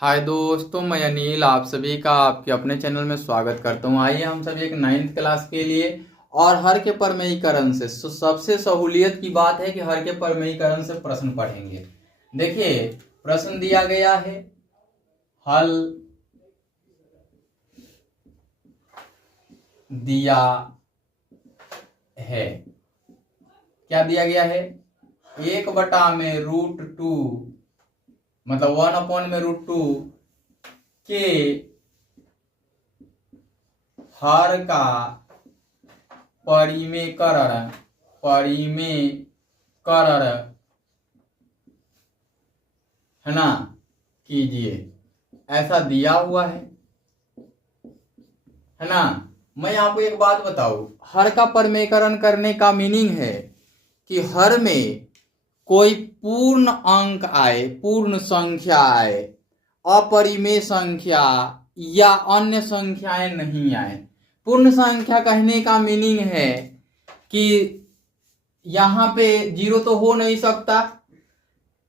हाय दोस्तों, मैं अनिल आप सभी का आपके अपने चैनल में स्वागत करता हूं। आइए हम सभी एक 9th क्लास के लिए और हर के परमेयीकरण से सबसे सहूलियत की बात है कि हर के परमेयीकरण से प्रश्न पढ़ेंगे। देखिए, प्रश्न दिया गया है, हल दिया है। क्या दिया गया है? 1/√2 मतलब 1/√2 के हर का परिमेयकरण है ना कीजिए, ऐसा दिया हुआ है ना। मैं आपको एक बात बताऊं, हर का परिमेयकरण करने का मीनिंग है कि हर में कोई पूर्ण अंक आए, पूर्ण संख्या आए, अपरिमेय संख्या या अन्य संख्याएं नहीं आए। पूर्ण संख्या कहने का मीनिंग है कि यहाँ पे 0 तो हो नहीं सकता,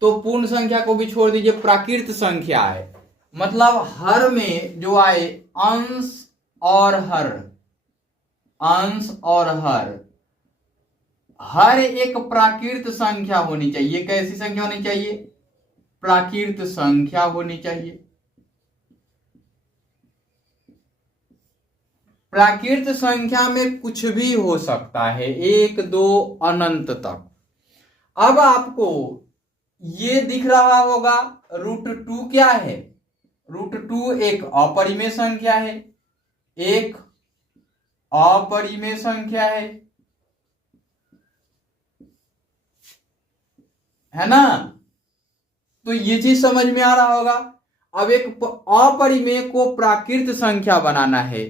तो पूर्ण संख्या को भी छोड़ दीजिए, प्राकृत संख्या है। मतलब हर में जो आए अंश और हर एक प्राकृत संख्या होनी चाहिए। कैसी संख्या होनी चाहिए? प्राकृत संख्या होनी चाहिए। प्राकृत संख्या में कुछ भी हो सकता है, 1 2 अनंत तक। अब आपको ये दिख रहा होगा √2 क्या है? √2 एक अपरिमेय संख्या है, एक अपरिमेय संख्या है ना। तो ये चीज समझ में आ रहा होगा। अब एक अपरिमेय को प्राकृत संख्या बनाना है,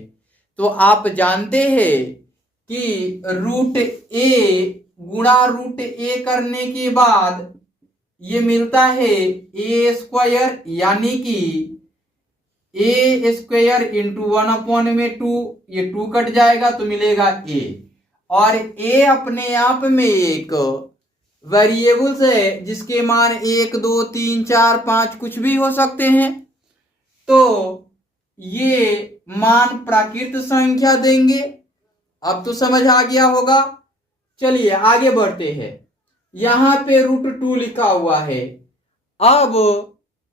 तो आप जानते हैं कि √a गुणा √a करने के बाद ये मिलता है a², यानी कि a² इंटू 1/2, ये 2 कट जाएगा तो मिलेगा a। और a अपने आप में एक वेरिएबल्स है जिसके मान 1 2 3 4 5 कुछ भी हो सकते हैं। तो ये मान प्राकृत संख्या देंगे। अब तो समझ आ गया होगा। चलिए आगे बढ़ते हैं। यहां पे √2 लिखा हुआ है। अब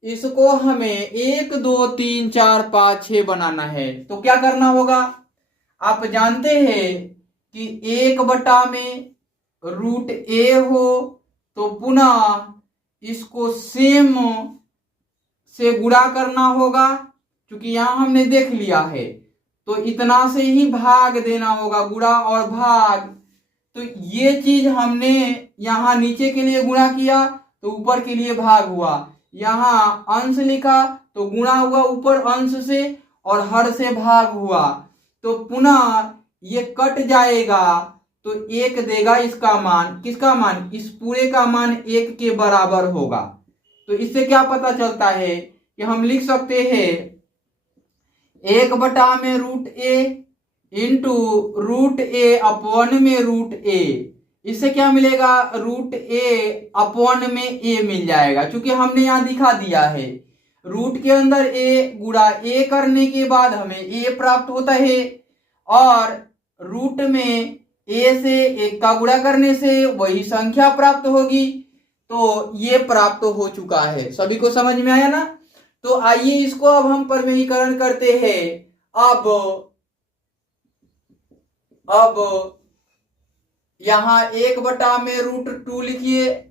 इसको हमें 1 2 3 4 5 6 बनाना है, तो क्या करना होगा? आप जानते हैं कि 1 में √a हो तो पुनः इसको सेम से गुणा करना होगा। क्योंकि यहां हमने देख लिया है, तो इतना से ही भाग देना होगा, गुणा और भाग। तो ये चीज हमने यहां नीचे के लिए गुणा किया तो ऊपर के लिए भाग हुआ। यहां अंश लिखा तो गुणा हुआ ऊपर अंश से और हर से भाग हुआ। तो पुनः ये कट जाएगा तो 1 देगा। इसका मान, किसका मान? इस पूरे का मान 1 के बराबर होगा। तो इससे क्या पता चलता है कि हम लिख सकते हैं 1/√a इंटू √a/√a। इससे क्या मिलेगा? √a/a मिल जाएगा, क्योंकि हमने यहां दिखा दिया है रूट के अंदर a गुणा a करने के बाद हमें a प्राप्त होता है, और रूट में a से 1 का गुणा करने से वही संख्या प्राप्त होगी। तो ये प्राप्त हो चुका है। सभी को समझ में आया ना? तो आइए इसको अब हम परिमेयीकरण करते हैं। अब यहां 1/√2 लिखिए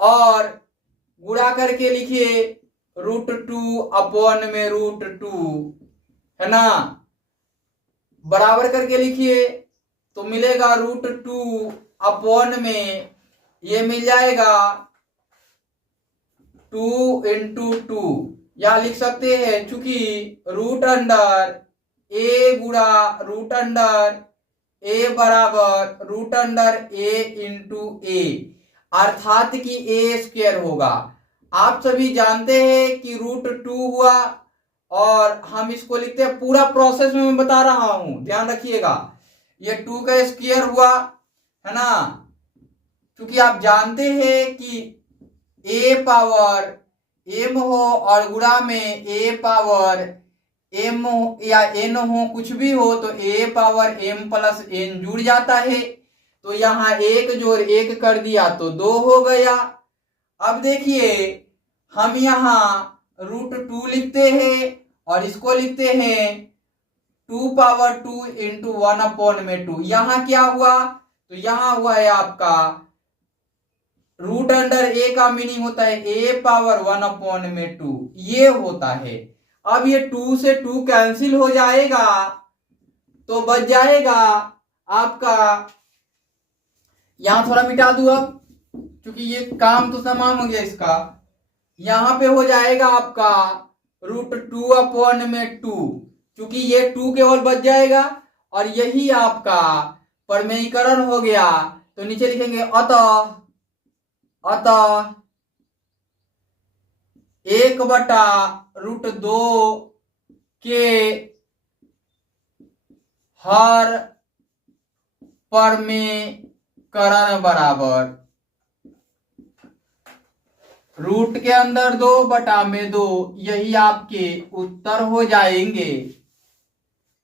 और गुणा करके लिखिए √2/√2, है ना। बराबर करके लिखिए तो मिलेगा √2 में ये मिल जाएगा 2 × 2। या लिख सकते हैं, चूंकि √a गुणा √a बराबर √a × a, अर्थात कि a² होगा। आप सभी जानते हैं कि √2 हुआ, और हम इसको लिखते हैं, पूरा प्रोसेस में मैं बता रहा हूं, ध्यान रखिएगा। ये 2 का स्क्वायर हुआ, है ना। क्योंकि आप जानते हैं कि a पावर m हो और गुणा में a पावर m या n हो, कुछ भी हो तो a power m plus n जुड़ जाता है। तो यहाँ 1 जोड़ 1 कर दिया तो 2 हो गया। अब देखिए हम यहाँ √2 लिखते हैं और इसको लिखते हैं 2 पावर 2 इंटू 1/2। यहाँ क्या हुआ, तो यहाँ हुआ है आपका रूट अंडर ए का मीनिंग होता है a पावर 1/2, ये होता है। अब ये 2 से 2 कैंसिल हो जाएगा तो बच जाएगा आपका, यहां थोड़ा मिटा दू अब क्योंकि ये काम तो समान हो गया इसका। यहां पे हो जाएगा आपका √2/2, क्योंकि ये 2 केवल बच जाएगा और यही आपका परमेयीकरण हो गया। तो नीचे लिखेंगे अतः 1/√2 के हर परमेयीकरण बराबर रूट के अंदर 2/2, यही आपके उत्तर हो जाएंगे।